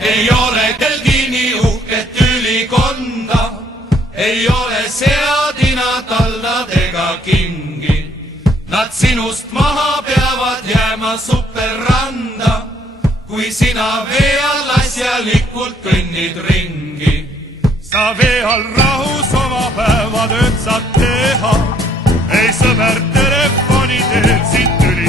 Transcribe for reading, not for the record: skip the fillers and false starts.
ei ole kellelgi nii uhket ülikonda, ei ole seadina talladega kingi. Nad sinust maha peavad jääma superranda, kui sina vee all asjalikult kõnnid ringi. Sa vee all rahus oma päevatööd saad teha, ei sõber telefoni teel siit üli.